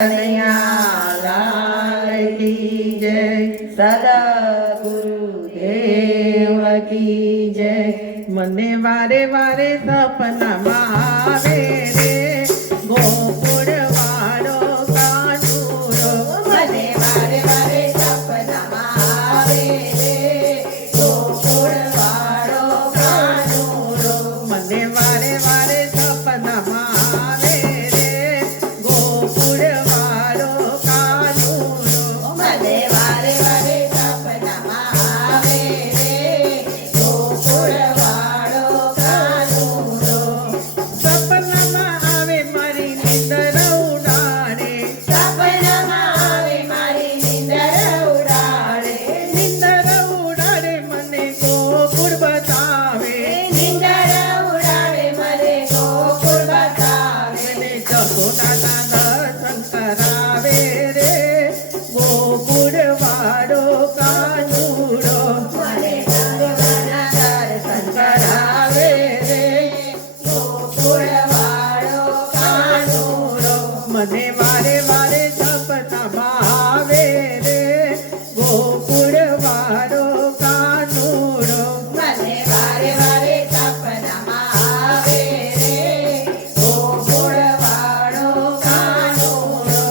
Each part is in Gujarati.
लाल की जय, सदा गुरुदेव की जय। मने वारे वारे सपना मावे रे गोकुळ वाळो कानूरो। मने वारे वारे सपना मावे रे गोकुळ वाळो कानूरो। मने वारे वारे सपना मावे रे गोकुळ वाळो कानूरो। मने वारे वारे सपना मावे रे गोकुळ वाळो कानूरो। सपनाમાં આવે મારી નિંદર ઉડાડે, સપનામાં આવે મારી નિંદર ઉડાડે। નિંદર ઉડાડે મને ગોકુળ બતાવે, નિંદર ઉડાડે મને ગોકુળ બતાવે। મને જશોદાના દર્શન કરાવે રે ગોકુળ વાળો કાનુડો। મને ભગવાનના દર્શન કરાવે રે ગોકુળ વાળો કાનૂરો। મને વારે વારે સપનામાં આવે રે ગોકુળ વાળો કાનુડો। મને વારે વારે સપનામાં આવે રે ગોકુળ વાળો કાનૂરો।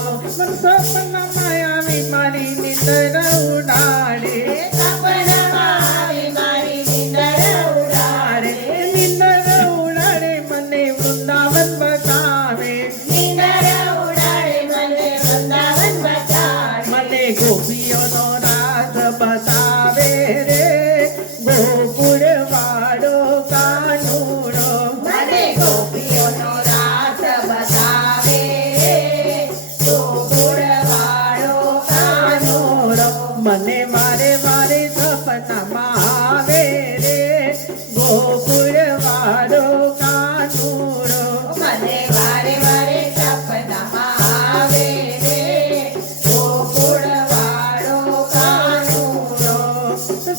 સપનામાં આવી મારી નિંદર ઉડાડે, સપનામાં આવે મારી નિંદર ઉડાડે। નિંદર ઉડાડે મને વૃંદાવન બતાવે, નિંદર ઉડાડે મને વૃંદાવન બતાવે। મને ગોપીઓનો રાસ બતાવે રે ગોકુળ વાળો કાનુડો। મને ગોપીઓનો રાસ બતાવે રે ગોકુળ વાળો કાનૂરો। મને મારે મારે સપનામાં આવે રે ગોકુળ વાળો કાનુડો। મને વારે વારે સપનામાં આવે રે ગોકુળ વાળો કાનૂરો।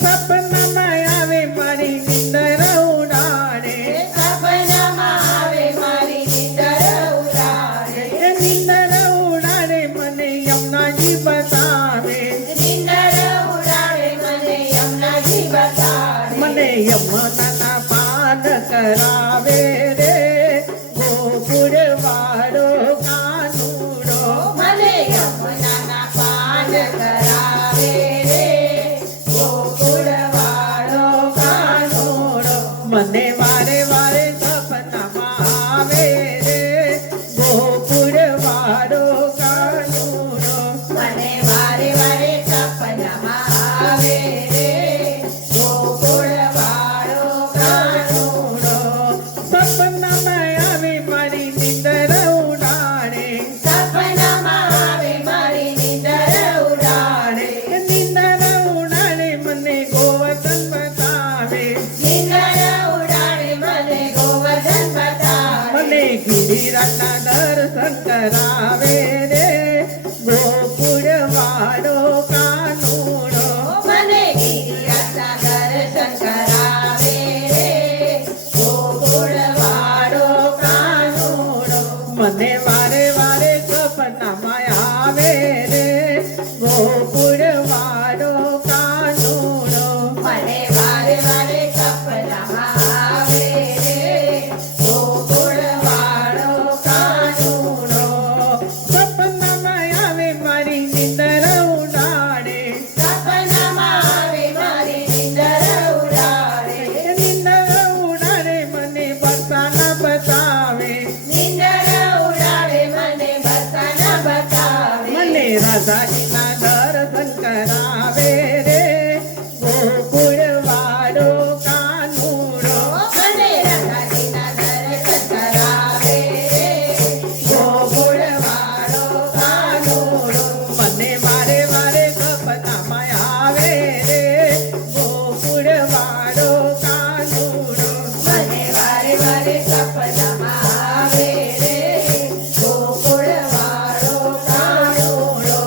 સપનામાં આવે મારી નિંદર ઉડાડે, સપનામાં આવે મારી નિંદર ઉડાડે। નિંદર ઉડાડે મને યમુનાજી બતાવે, નિંદર ઉડાડે મને યમુનાજી બતાવે। મને યમુનાના પાન કરાવે રે ગોકુળ વાળો કાનુડો। મને યમુનાના પાન કરાવે રે ગોકુળ વાળો કાનૂરો। મને વારે વારે સપનામાં આવે રે ગોકુળ વાળો કાનુડો। મને વારે વારે સપનામાં આવે રે ગોકુળ વાળો કાનૂરો। સપનામાં આવે મારી નિંદર ઉડાડે, સપનામાં આવે મારી નિંદર ઉડાડે। નિંદર ઉડાડે મને ગોવર્ધન બતાવે, નિંદર ઉડાડે મને ગોવર્ધન બતાવે। મને ગિરિરાજના દર્શન કરાવે રે ગોકુળ વાળો કાનુડો। મને ગિરિરાજના દર્શન કરાવે રે ગોકુળ વાળો કાનૂરો। મને વારે વારે સપનામાં આવે રે ગોકુળ વાળો કાનુડો। મને વારે વારે સપનામાં આવે રે ગોકુળ વાળો કાનૂરો। સપનામાં આવે મારી નિંદર ઉડાડે, સપનામાં આવે મારી નિંદર ઉડાડે। નિંદર ઉડાડે મને બરસાના બતાવે, નિંદર ઉડાડે મને બરસાના બતાવે। મને રાધાજીના દર્શન કરાવે રે ગોકુળ વાળો કાનુડો। મને રાધાજીના દર્શન કરાવે રે ગોકુળ વાળો કાનૂરો। મને વારે વારે સપનામાં આવે રે ગોકુળ વાળો કાનુડો। મને વારે વારે સપનામાં આવે રે ગોકુળ વાળો કાનૂરો।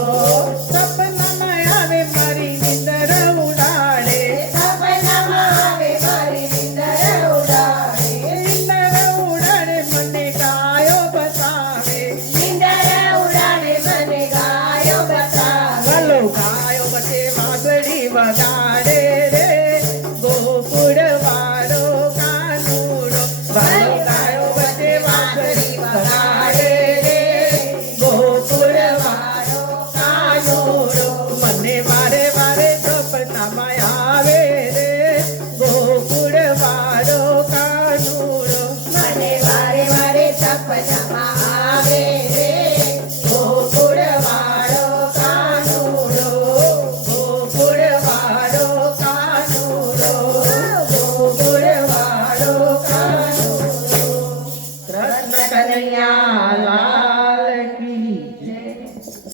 પગા